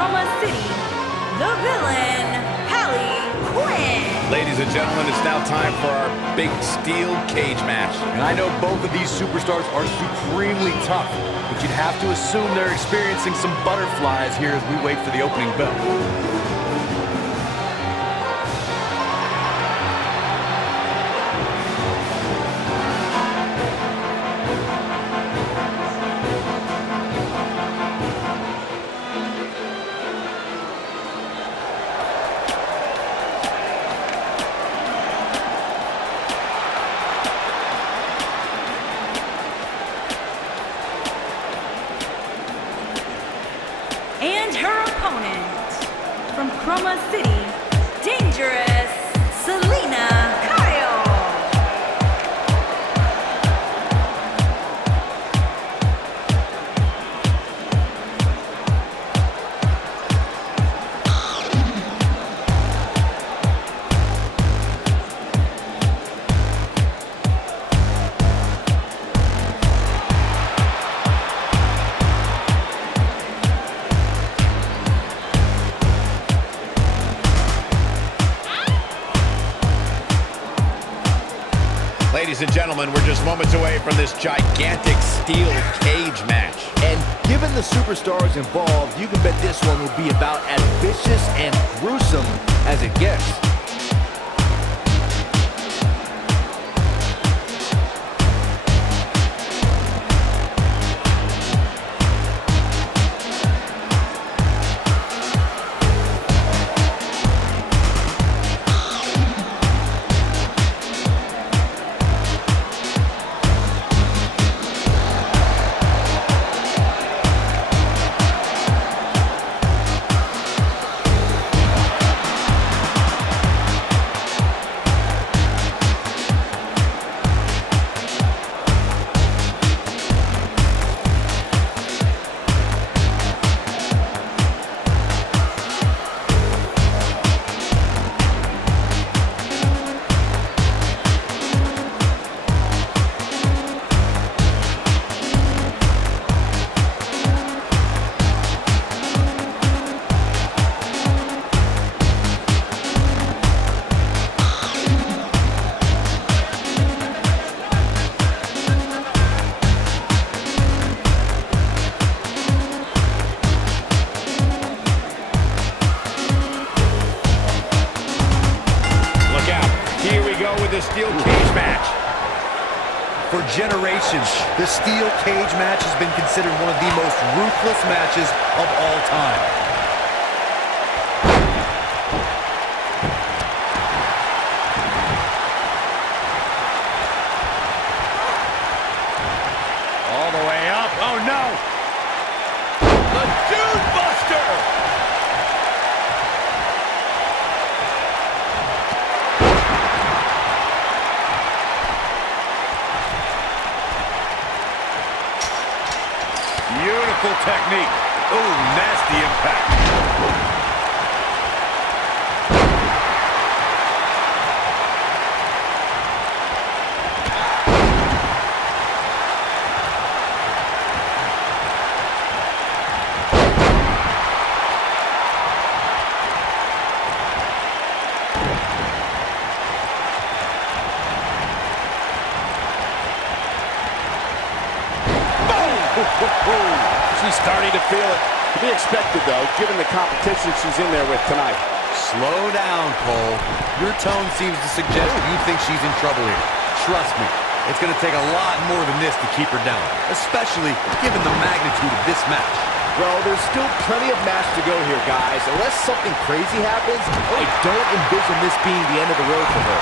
Chroma City, the villain, HARLEY, QUINN. Ladies and gentlemen, it's now time for our big steel cage match. And I know both of these superstars are supremely tough, but you'd have to assume they're experiencing some butterflies here as we wait for the opening bell. And her opponent, from Chroma City, Dangerous, Selena Kyle. Ladies and gentlemen, we're just moments away from this gigantic steel cage match. And given the superstars involved, you can bet this one will be about as vicious and gruesome as it gets. The steel cage match. For generations, the steel cage match has been considered one of the most ruthless matches of all time. All the way up. Oh no! The Dude Buster! Beautiful technique. Ooh, nasty impact. She's starting to feel it. To be expected, though, given the competition she's in there with tonight. Slow down, Cole. Your tone seems to suggest you think she's in trouble here. Trust me, it's going to take a lot more than this to keep her down, especially given the magnitude of this match. Well, there's still plenty of match to go here, guys. Unless something crazy happens, I don't envision this being the end of the road for her.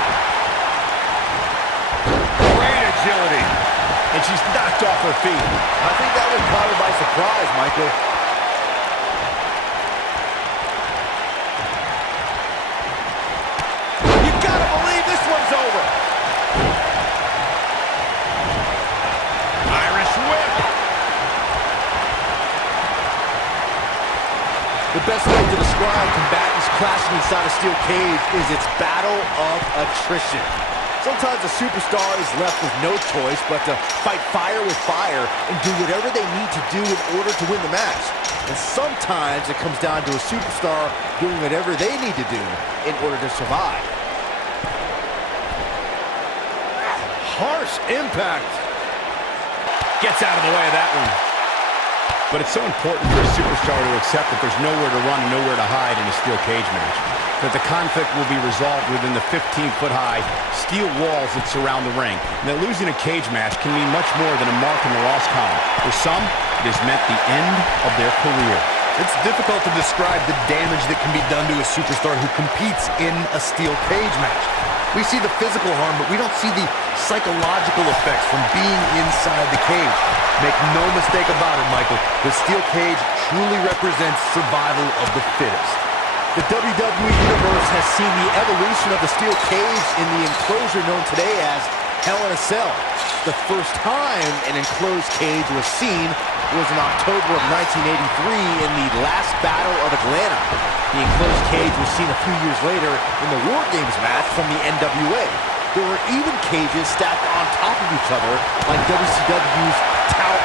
Great agility. And she's knocked off her feet. I think that was caught her by surprise, Michael. You gotta believe this one's over. Irish whip. The best way to describe combatants crashing inside a steel cage is its battle of attrition. Sometimes a superstar is left with no choice but to fight fire with fire and do whatever they need to do in order to win the match. And sometimes it comes down to a superstar doing whatever they need to do in order to survive. Harsh impact. Gets out of the way of that one. But it's so important for a superstar to accept that there's nowhere to run and nowhere to hide in a steel cage match. That the conflict will be resolved within the 15-foot-high steel walls that surround the ring. And that losing a cage match can mean much more than a mark in the loss column. For some, it has meant the end of their career. It's difficult to describe the damage that can be done to a superstar who competes in a steel cage match. We see the physical harm, but we don't see the psychological effects from being inside the cage. Make no mistake about it, Michael. The steel cage truly represents survival of the fittest. The WWE Universe has seen the evolution of the steel cage in the enclosure known today as Hell in a Cell. The first time an enclosed cage was seen was in October of 1983 in the last Battle of Atlanta. The enclosed cage was seen a few years later in the War Games match from the NWA. There were even cages stacked on top of each other like WCW's Tout.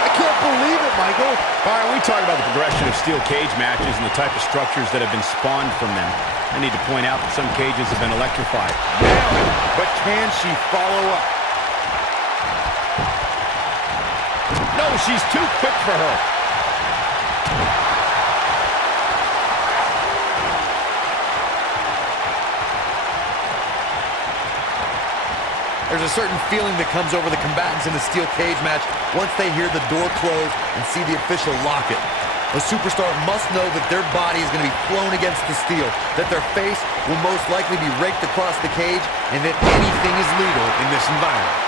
I can't believe it, Michael. All right, when we talk about the progression of steel cage matches and the type of structures that have been spawned from them, I need to point out that some cages have been electrified. Nailed it, but can she follow up? No, she's too quick for her. There's a certain feeling that comes over the combatants in a steel cage match once they hear the door close and see the official lock it. A superstar must know that their body is going to be flown against the steel, that their face will most likely be raked across the cage, and that anything is legal in this environment.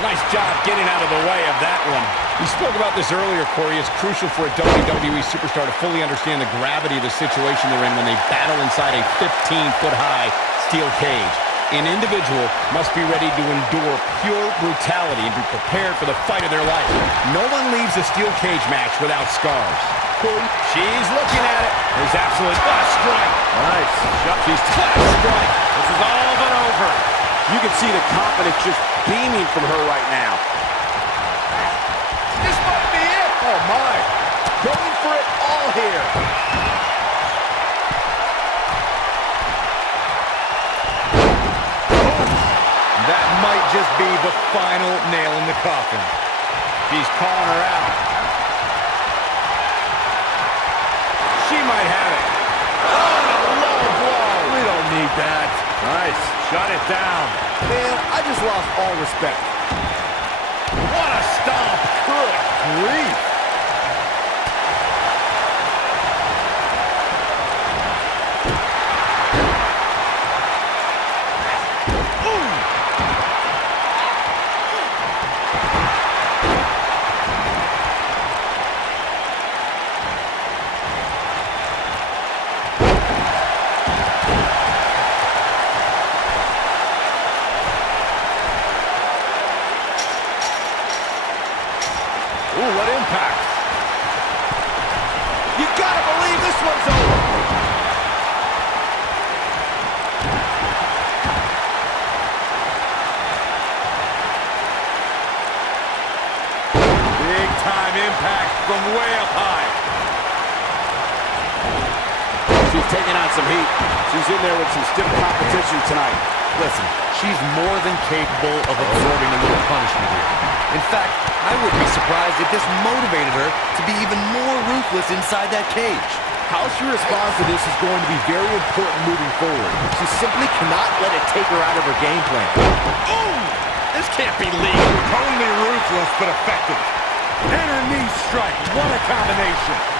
Nice job getting out of the way of that one. We spoke about this earlier, Corey. It's crucial for a WWE superstar to fully understand the gravity of the situation they're in when they battle inside a 15-foot-high steel cage. An individual must be ready to endure pure brutality and be prepared for the fight of their life. No one leaves a steel cage match without scars. Corey, she's looking at it. There's absolute strike. Nice. She's strike. This is all but over. You can see the confidence just beaming from her right now. This might be it. Oh, my. Going for it all here. That might just be the final nail in the coffin. She's calling her out. She might have it. Oh, a low blow. We don't need that. Nice. Shut it down. Man, I just lost all respect. What a stomp. Good grief. Ooh, what impact. You gotta believe this one's over. Big time impact from way up high. She's taking on some heat. She's in there with some stiff competition tonight. Listen, she's more than capable of absorbing a little punishment here. In fact, I wouldn't be surprised if this motivated her to be even more ruthless inside that cage. How she responds to this is going to be very important moving forward. She simply cannot let it take her out of her game plan. Ooh! This can't be legal. Totally ruthless, but effective. And her knee strike. What a combination.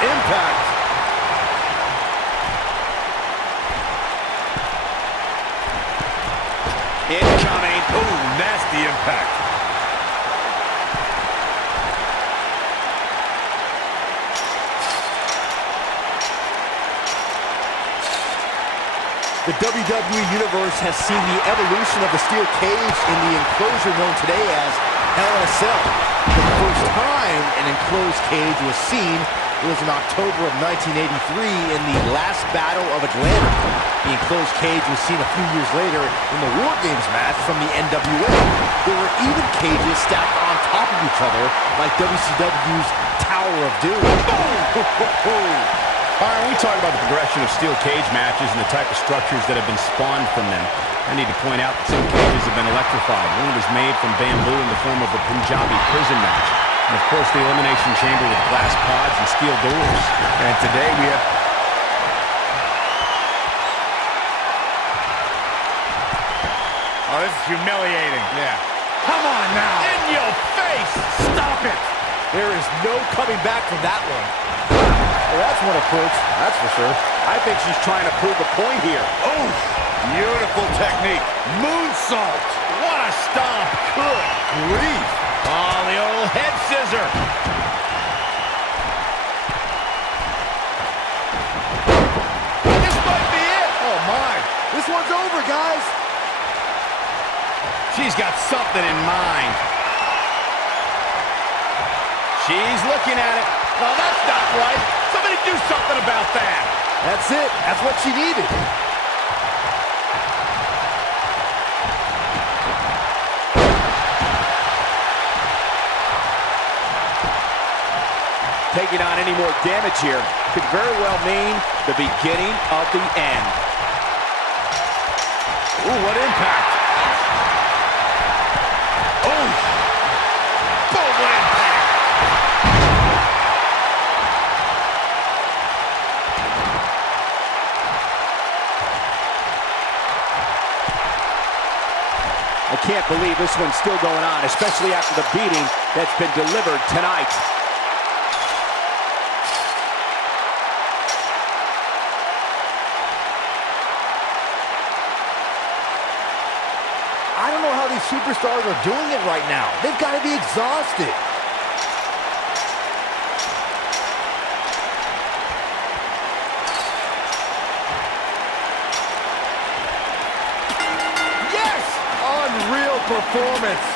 Impact. Incoming. Ooh, nasty impact. The WWE Universe has seen the evolution of the steel cage in the enclosure known today as Hell in a Cell. The first time an enclosed cage was seen was in October of 1983 in the last Battle of Atlanta. The enclosed cage was seen a few years later in the War Games match from the NWA. There were even cages stacked on top of each other like WCW's Tower of Doom. Byron, we talk about the progression of steel cage matches and the type of structures that have been spawned from them. I need to point out that some cages have been electrified. One was made from bamboo in the form of a Punjabi prison match. And of course, the elimination chamber with glass pods and steel doors. And today we have... Oh, this is humiliating. Yeah. Come on now. In your face! Stop it. There is no coming back from that one. Well, that's one approach, that's for sure. I think she's trying to prove a point here. Oh, beautiful technique. Moonsault. What a stomp! Good grief! Oh, the old head scissor! This might be it! Oh my! This one's over, guys! She's got something in mind. She's looking at it. Oh, that's not right. Somebody do something about that. That's it. That's what she needed. Taking on any more damage here could very well mean the beginning of the end. Ooh, what impact. Oh! Boom, what impact. I can't believe this one's still going on, especially after the beating that's been delivered tonight. I don't know how these superstars are doing it right now. They've got to be exhausted. Yes! Unreal performance.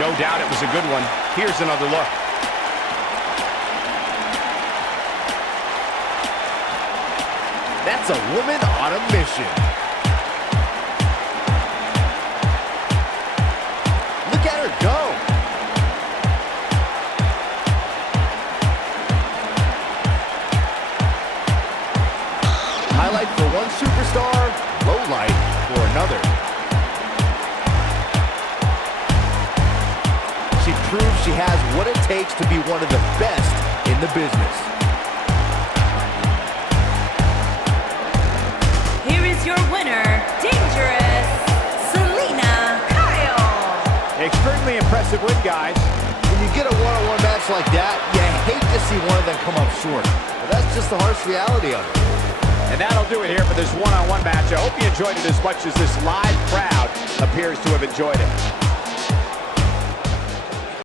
No doubt it was a good one. Here's another look. That's a woman on a mission. Look at her go. Highlight for one superstar, low light for another. She proves she has what it takes to be one of the best in the business. Here is your winner, Dangerous, Selena Kyle. Extremely impressive win, guys. When you get a one-on-one match like that, you hate to see one of them come up short. But that's just the harsh reality of it. And that'll do it here for this one-on-one match. I hope you enjoyed it as much as this live crowd appears to have enjoyed it.